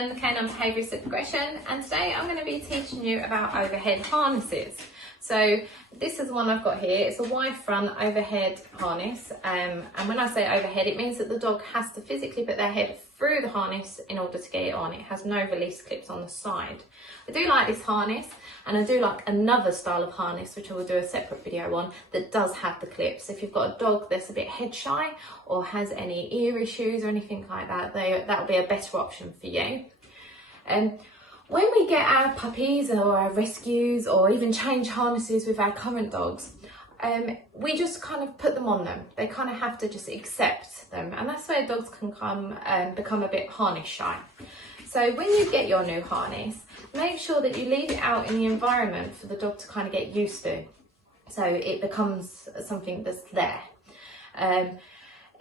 Jen, the Canine Behaviourist of Progression, and today I'm going to be teaching you about overhead harnesses. So this is the one I've got here. It's a wide front overhead harness, and when I say overhead, it means that the dog has to physically put their head through the harness in order to get it on. It has no release clips on the side. I do like this harness, and I do like another style of harness, which I will do a separate video on, that does have the clips. If you've got a dog that's a bit head shy or has any ear issues or anything like that, that'll be a better option for you. When we get our puppies or our rescues, or even change harnesses with our current dogs, we just kind of put them on them. They kind of have to just accept them, and that's where dogs can become a bit harness shy. So when you get your new harness, make sure that you leave it out in the environment for the dog to kind of get used to, so it becomes something that's there.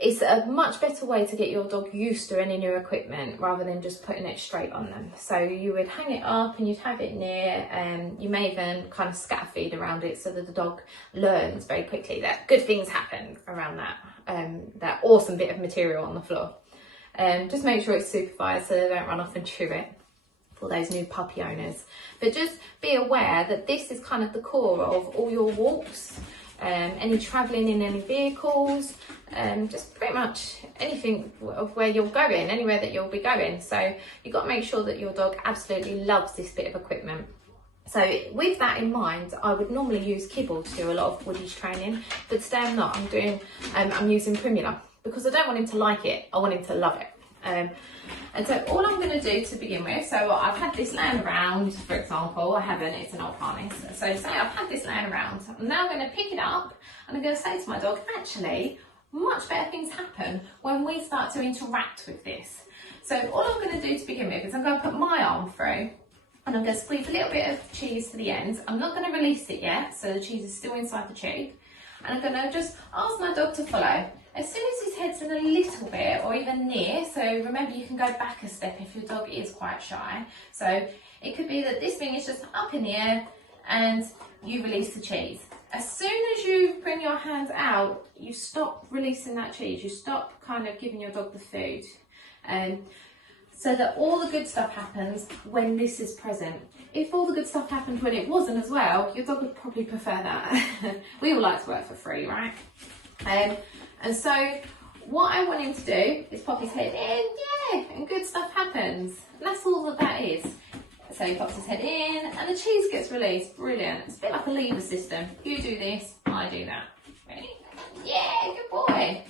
It's a much better way to get your dog used to any new equipment rather than just putting it straight on them. So you would hang it up and you'd have it near, and you may even kind of scatter feed around it so that the dog learns very quickly that good things happen around that awesome bit of material on the floor. Just make sure it's supervised so they don't run off and chew it for those new puppy owners. But just be aware that this is kind of the core of all your walks, any travelling in any vehicles, just pretty much anything of where you're going, anywhere that you'll be going. So you've got to make sure that your dog absolutely loves this bit of equipment. So with that in mind, I would normally use kibble to do a lot of Woody's training, but today I'm not. I'm using Primula because I don't want him to like it, I want him to love it. And so all I'm going to do to begin with, so I've had this laying around, for example. I haven't, it's an old harness. So say I've had this laying around, I'm now going to pick it up and I'm going to say to my dog, actually, much better things happen when we start to interact with this. So all I'm going to do to begin with is I'm going to put my arm through and I'm going to squeeze a little bit of cheese to the end. I'm not going to release it yet, so the cheese is still inside the tube. And I'm going to just ask my dog to follow. As soon as his head's in a little bit or even near, so remember you can go back a step if your dog is quite shy. So it could be that this thing is just up in the air and you release the cheese. As soon as you bring your hands out, you stop releasing that cheese. You stop kind of giving your dog the food. So that all the good stuff happens when this is present. If all the good stuff happened when it wasn't as well, your dog would probably prefer that. We all like to work for free, right? And so what I want him to do is pop his head in, yeah, and good stuff happens. And that's all that is. So he pops his head in and the cheese gets released. Brilliant. It's a bit like a lever system. You do this, I do that. Ready? Yeah, good boy.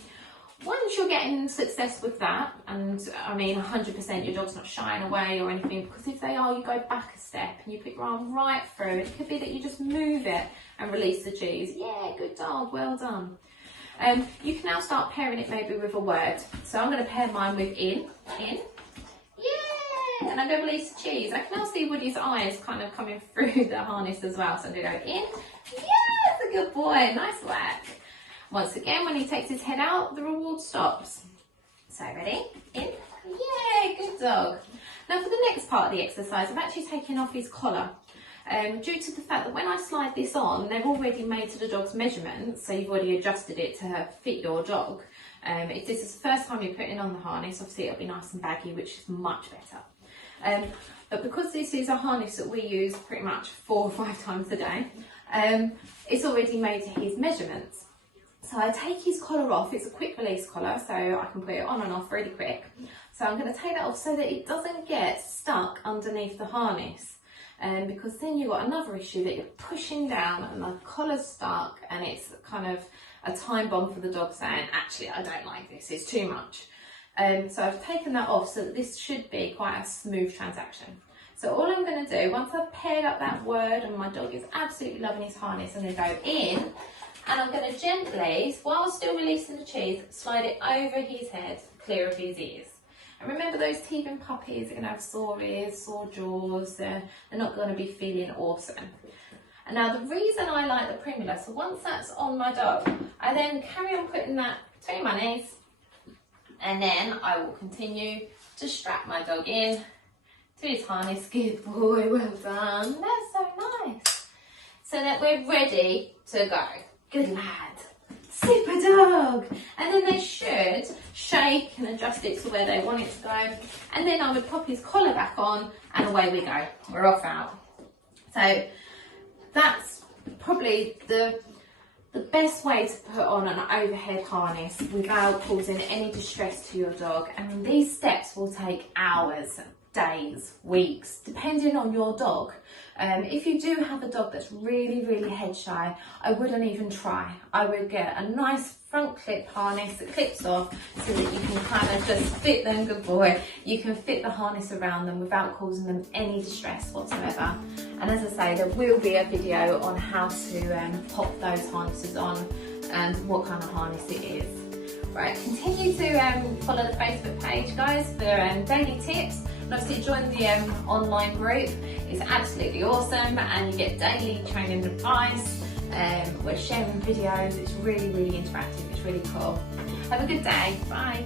Once you're getting success with that, and I mean 100% your dog's not shying away or anything, because if they are, you go back a step and you put your arm right through. It could be that you just move it and release the cheese. Yeah, good dog, well done. You can now start pairing it maybe with a word. So I'm going to pair mine with in, yeah, and I'm going to release the cheese. I can now see Woody's eyes kind of coming through the harness as well. So I'm going to go in, yeah, that's a good boy, nice whack. Once again, when he takes his head out, the reward stops. So ready, in, yeah, good dog. Now for the next part of the exercise, I've actually taken off his collar. Due to the fact that when I slide this on, they're already made to the dog's measurements, so you've already adjusted it to fit your dog. If this is the first time you're putting on the harness, obviously it'll be nice and baggy, which is much better. But because this is a harness that we use pretty much 4 or 5 times a day, it's already made to his measurements. So I take his collar off. It's a quick release collar, so I can put it on and off really quick. So I'm going to take that off so that it doesn't get stuck underneath the harness. Because then you've got another issue that you're pushing down and the collar's stuck, and it's kind of a time bomb for the dog saying, actually, I don't like this, it's too much. So I've taken that off so that this should be quite a smooth transaction. So all I'm going to do, once I've paired up that word and my dog is absolutely loving his harness, I'm going to go in and I'm going to gently, while still releasing the cheese, slide it over his head, clear of his ears. And remember, those teething puppies are going to have sore ears, sore jaws, they're not going to be feeling awesome. And now the reason I like the Primula, so once that's on my dog, I then carry on putting that between my knees, and then I will continue to strap my dog in to his harness. Good boy, well done, that's so nice. So that we're ready to go. Good lad. super dog. And then they should shake and adjust it to where they want it to go. And then I would pop his collar back on and away we go. We're off out. So that's probably the best way to put on an overhead harness without causing any distress to your dog. And these steps will take hours, days, weeks, depending on your dog. If you do have a dog that's really, really head shy, I wouldn't even try. I would get a nice front clip harness that clips off so that you can kind of just fit them, good boy. You can fit the harness around them without causing them any distress whatsoever. And as I say, there will be a video on how to pop those harnesses on and what kind of harness it is. Right, continue to follow the Facebook page, guys, for daily tips. And obviously join the online group. It's absolutely awesome and you get daily training advice. We're sharing videos. It's really, really interactive. It's really cool. Have a good day. Bye.